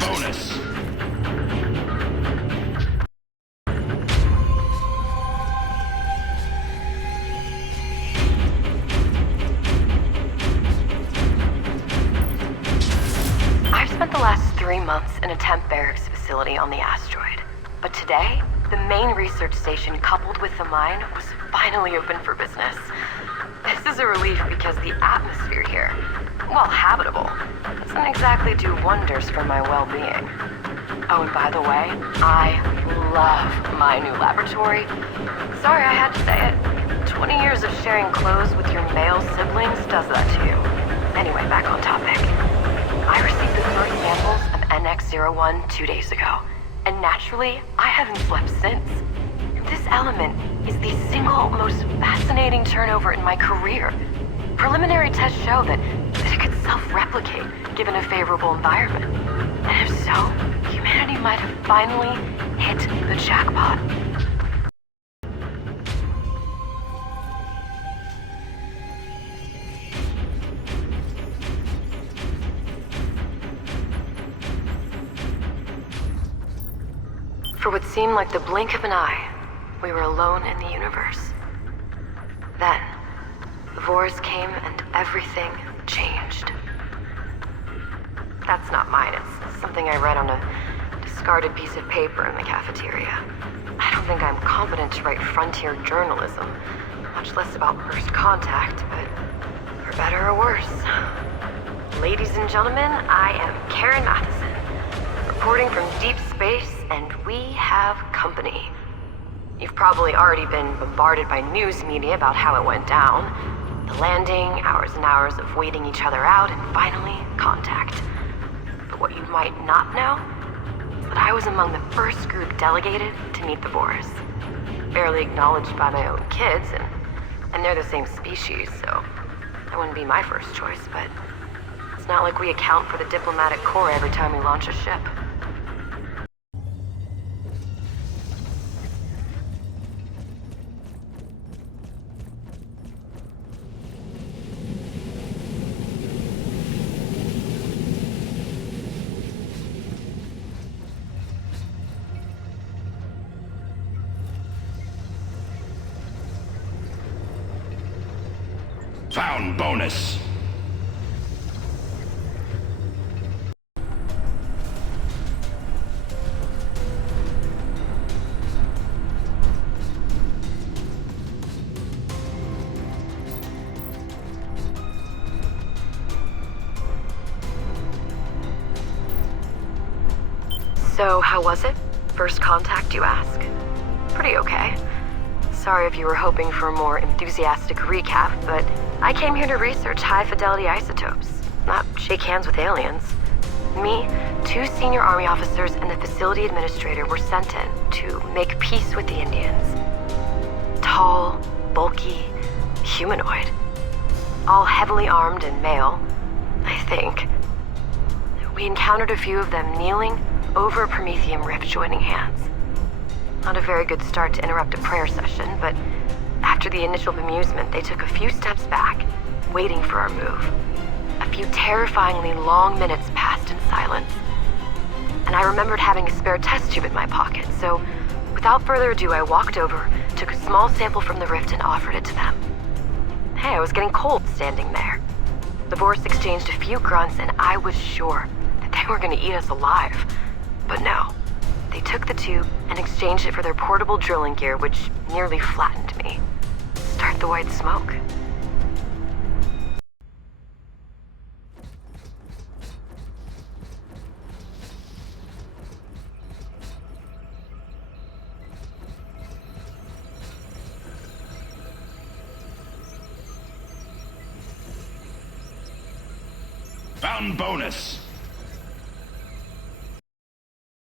bonus. I've spent the last 3 months in a temp barracks facility on the asteroid. But today, the main research station coupled with the mine was finally open for business. This is a relief because the atmosphere here, while habitable, doesn't exactly do wonders for my well-being. Oh, and by the way, I love my new laboratory. Sorry I had to say it. 20 years of sharing clothes with your male siblings does that to you. Anyway, back on topic. I received the first samples of NX-01 2 days ago, and naturally, I haven't slept since. This element is the single most fascinating turnover in my career. Preliminary tests show that it could self-replicate given a favorable environment. And if so, humanity might have finally hit the jackpot. For what seemed like the blink of an eye, we were alone in the universe. Then, the Vors came and everything changed. That's not mine, it's something I read on a discarded piece of paper in the cafeteria. I don't think I'm competent to write frontier journalism, much less about first contact, but for better or worse. Ladies and gentlemen, I am Karen Matheson, reporting from deep space, and we have company. You've probably already been bombarded by news media about how it went down. The landing, hours and hours of waiting each other out, and finally, contact. But what you might not know is that I was among the first group delegated to meet the Vors. Barely acknowledged by my own kids, and they're the same species, so that wouldn't be my first choice, but it's not like we account for the diplomatic corps every time we launch a ship. Found bonus. So, how was it? First contact, you ask? Pretty okay. Sorry if you were hoping for a more enthusiastic recap, but I came here to research high-fidelity isotopes, not shake hands with aliens. Me, 2 senior army officers, and the facility administrator were sent in to make peace with the Indians. Tall, bulky, humanoid. All heavily armed and male, I think. We encountered a few of them kneeling over a Prometheum rift joining hands. Not a very good start to interrupt a prayer session, but after the initial bemusement, they took a few steps back, waiting for our move. A few terrifyingly long minutes passed in silence. And I remembered having a spare test tube in my pocket, so without further ado, I walked over, took a small sample from the rift and offered it to them. Hey, I was getting cold standing there. The Vors exchanged a few grunts, and I was sure that they were going to eat us alive. But no. They took the tube and exchanged it for their portable drilling gear, which nearly flattened me. Start the white smoke. Found bonus.